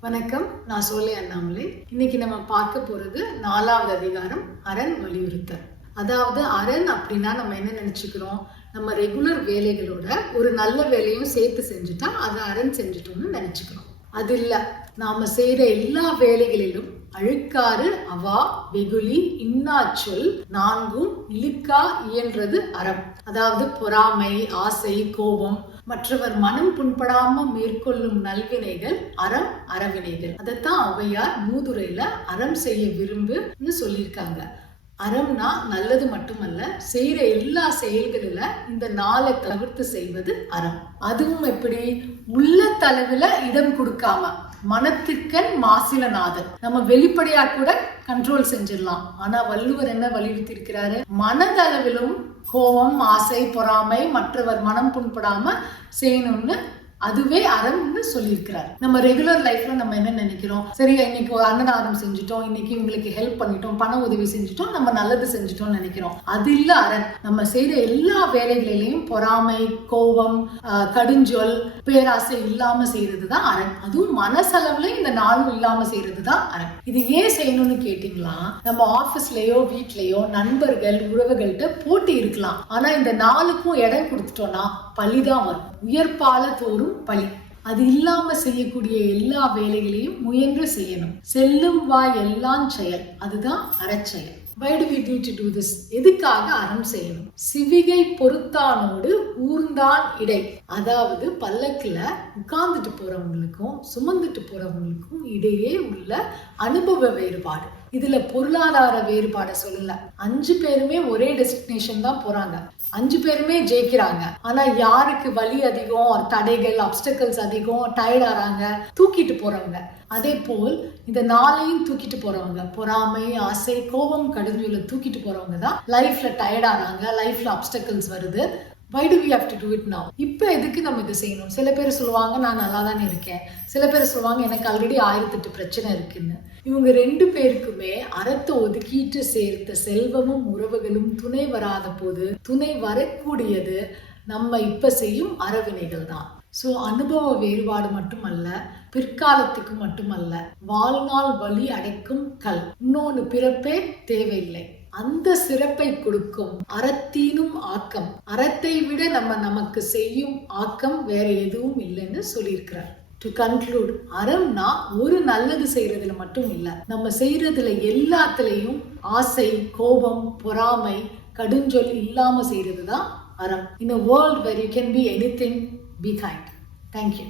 வணக்கம் நான் சோலை அண்ணாமலை. இன்னைக்கு நம்ம பார்க்க போறது நாலாவது அதிகாரம் அரண் வலியுறுத்தல். அதாவது அரண் அப்படின்னா நம்ம என்ன நினைச்சுக்கிறோம்? நம்ம ரெகுலர் வேலைகளோட ஒரு நல்ல வேலையும் சேர்த்து செஞ்சுட்டா அதை அரண் செஞ்சுட்டோம்னு நினைச்சுக்கிறோம். அது இல்லை நாம செய்கிற எல்லா வேலைகளிலும் அழுக்காறு அவா வெகுளி இன்னாச்சொல் நான்கும் இழுக்கா இயன்றது அறம். அதாவது பொறாமை ஆசை கோபம். மற்றவர் மனம் புண்படாம மேற்கொள்ளும் நல்வினைகள் அறம் அறவினைகள் அதைத்தான் ஔவையார் மூதுரையில அறம் செய்ய விரும்புன்னு சொல்லியிருக்காங்க. அறம்னா நல்லது மட்டுமல்ல செய்கிற எல்லா செயல்களில் இந்த நாளை தவிர்த்து செய்வது அறம். அதுவும் எப்படி? உள்ள தளவில் இடம் கொடுக்காம மனத்திற்கண் மாசிலநாதன் நம்ம வெளிப்படையா கூட கண்ட்ரோல் செஞ்சிடலாம். ஆனா வள்ளுவர் என்ன வலியுறுத்தி இருக்கிறாரு மனதளவிலும் கோபம் ஆசை பொறாமை மற்றவர் மனம் புண்படாம செய்யணும்னு அதுவே அறம்னு சொல்லியிருக்கிறார். நம்ம ரெகுலர் லைஃப்ல நம்ம என்ன நினைக்கிறோம்? சரி இன்னைக்கு ஒரு அன்னதானம் செஞ்சுட்டோம் இன்னைக்கு இவங்களுக்கு ஹெல்ப் பண்ணிட்டோம் பண உதவி செஞ்சுட்டோம் நம்ம நல்லது செஞ்சுட்டோம் நினைக்கிறோம். அது இல்ல அரண். நம்ம செய்த எல்லா வேலைகளிலையும் பொறாமை கோபம் கடுஞ்சொல் பேராசை இல்லாம செய்யறது தான் அரண். அதுவும் மனசளவுல இந்த நாளும் இல்லாம செய்யறது தான் அரண். இது ஏன் செய்யணும்னு கேட்டீங்களா? நம்ம ஆபீஸ்லயோ வீட்லயோ நண்பர்கள் உறவுகள்கிட்ட போட்டி இருக்கலாம். ஆனா இந்த நாளுக்கும் இடம் கொடுத்துட்டோம்னா பழிதான் வரும். உயர்பால தோறும் பலி. அது இல்லாம செய்யக்கூடிய எல்லா வேலைகளையும் முயன்று செய்யணும். செல்லும் வாய் எல்லாம் செயல். அதுதான் அறச்செயல். Why do எதுக்காக அறம் செய்யணும்? சிவிகை பொறுத்தானோடு ஊர்ந்தான் இடை. அதாவது பல்லக்குல உட்கார்ந்துட்டு போறவங்களுக்கும் சுமந்துட்டு போறவங்களுக்கும் இடையே உள்ள அனுபவ வேறுபாடு. இதுல பொருளாதார வேறுபாடை சொல்லல. அஞ்சு பேருமே ஒரே டெஸ்டினேஷன் தான் போறாங்க. அஞ்சு பேருமே ஜெயிக்கிறாங்க. ஆனா யாருக்கு வலி அதிகம் தடைகள் அப்டக்கல்ஸ் அதிகம் டயர்ட் ஆறாங்க தூக்கிட்டு போறவங்க. அதே போல் இந்த நாளையும் தூக்கிட்டு போறவங்க. பொறாமை ஆசை கோபம் கடுமையில தூக்கிட்டு போறவங்க தான் லைஃப்ல டயர்ட் ஆறாங்க லைஃப்ல அப்டக்கல்ஸ் வருது. Why do we have to do it now இப்போ எதுக்கு நம்ம இதை செய்யணும்? சில பேர் சொல்லுவாங்க நான் நல்லா தானே இருக்கேன். சில பேர் சொல்லுவாங்க எனக்கு ஆல்ரெடி ஆயிரத்தெட்டு பிரச்சனை இருக்குன்னு. இவங்க ரெண்டு பேருக்குமே அறத்தை ஒதுக்கிட்டு சேர்த்த செல்வமும் உறவுகளும் துணை வராத போது துணை வரக்கூடியது நம்ம இப்போ செய்யும் அறவினைகள் தான். ஸோ அனுபவ வேறுபாடு மட்டுமல்ல பிற்காலத்துக்கு மட்டுமல்ல வாழ்நாள் வழி அடைக்கும் கல். இன்னொன்று பிறப்பே தேவையில்லை. அந்த சிறப்பை கொடுக்கும் அறத்தீனும் ஆக்கம். அறத்தை விட நம்ம நமக்கு செய்யும் ஆக்கம் வேற எதுவும் இல்லைன்னு சொல்லியிருக்கிறார். டு கன்க்ளூட் அறம்னா ஒரு நல்லது செய்யறதுல மட்டும் இல்லை நம்ம செய்யறதுல எல்லாத்துலேயும் ஆசை கோபம் பொறாமை கடுஞ்சொல் இல்லாம செய்யறது தான் அறம். In a world where you can be anything be kind thank you